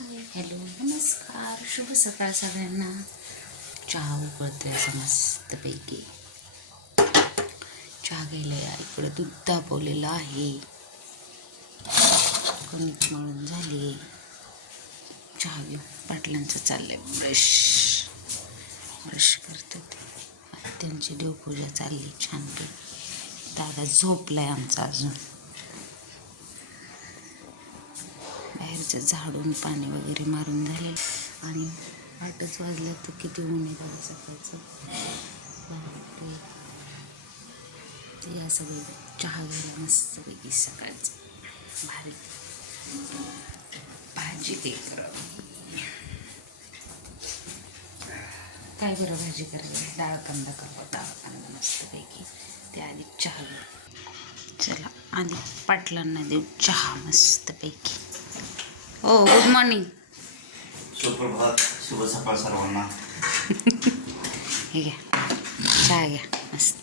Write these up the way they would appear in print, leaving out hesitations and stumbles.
Hi hello नमस्कार शुभ सकाळ सगळ्यांना. चहा उकळतोय असं मस्तपैकी. चहा घ्यायला या. इकडं दूध तापवलेलं आहे, कणिक मळून झाली. चहा घेऊ. पाटलांचं चाललंय ब्रश करतात. त्यांची देवपूजा चालली छान. दादा झोपलाय आमचा अजून. बाहेरचं झाडून पाणी वगैरे मारून झाले आणि 8च वाजले तर किती ऊन आहे बघा सकाळचं. ते या सगळे चहा घ्यायला मस्तपैकी सकाळचं भारी. भाजी ते काय बरं भाजी करायला डाळ कांदा करावा. डाळ कांदा मस्तपैकी. ते आधी चहा घेऊ. चला आधी पाटलांना देऊ चहा मस्तपैकी. हो गुड मॉर्निंग. सुप्रभात. शुभ सकाळ सर्वांना. हे घ्या चहा घ्या मस्त.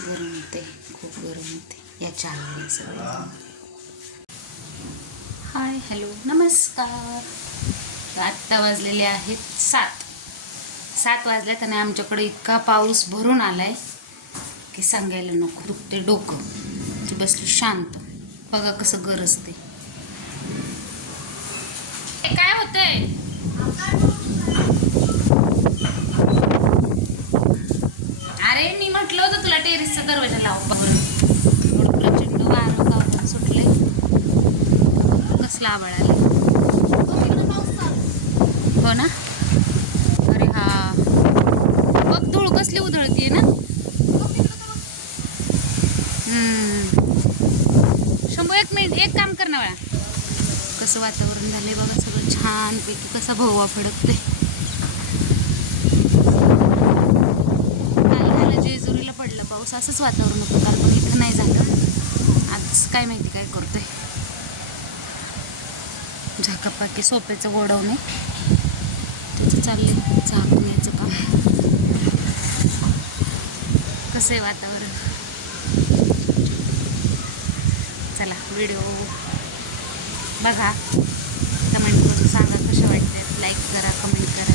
गरम होते, खूप गरम होते. या चहा घ्यायला सगळं. हाय हॅलो नमस्कार. आत्ता वाजलेले आहेत 7 वाजल्यात आणि आमच्याकडे इतका पाऊस भरून आलाय की सांगायला नको. दुखते डोकं. ती बसली शांत. बघा कसं गरजते. काय होतंय? अरे मी म्हटलं होतं तुला टेरेसचा दरवाजा लाव. प्रचंड वारं गावून सुटले. कसला आभाळ आला. हो ना. अरे हा बघ धूळ कसली उधळतीये ना. शंभू एक मिनिट एक काम कर ना बाळा. कसं वातावरण झालंय बघा सगळं छानपैकी. कसा भोवा फडकते. काल झालं जेजुरीला पडला पाऊस. असंच वातावरण होतं काल, पण इथं नाही झालं. आज काय माहिती काय करतोय. झाकापाकी सोप्याचं गोडवून आहे त्याचं चाललंय झाकण्याचं काम. कसं आहे वातावरण. चला व्हिडिओ बघा. कमेंट करून सांगा कशा वाटतात. लाईक करा, कमेंट करा.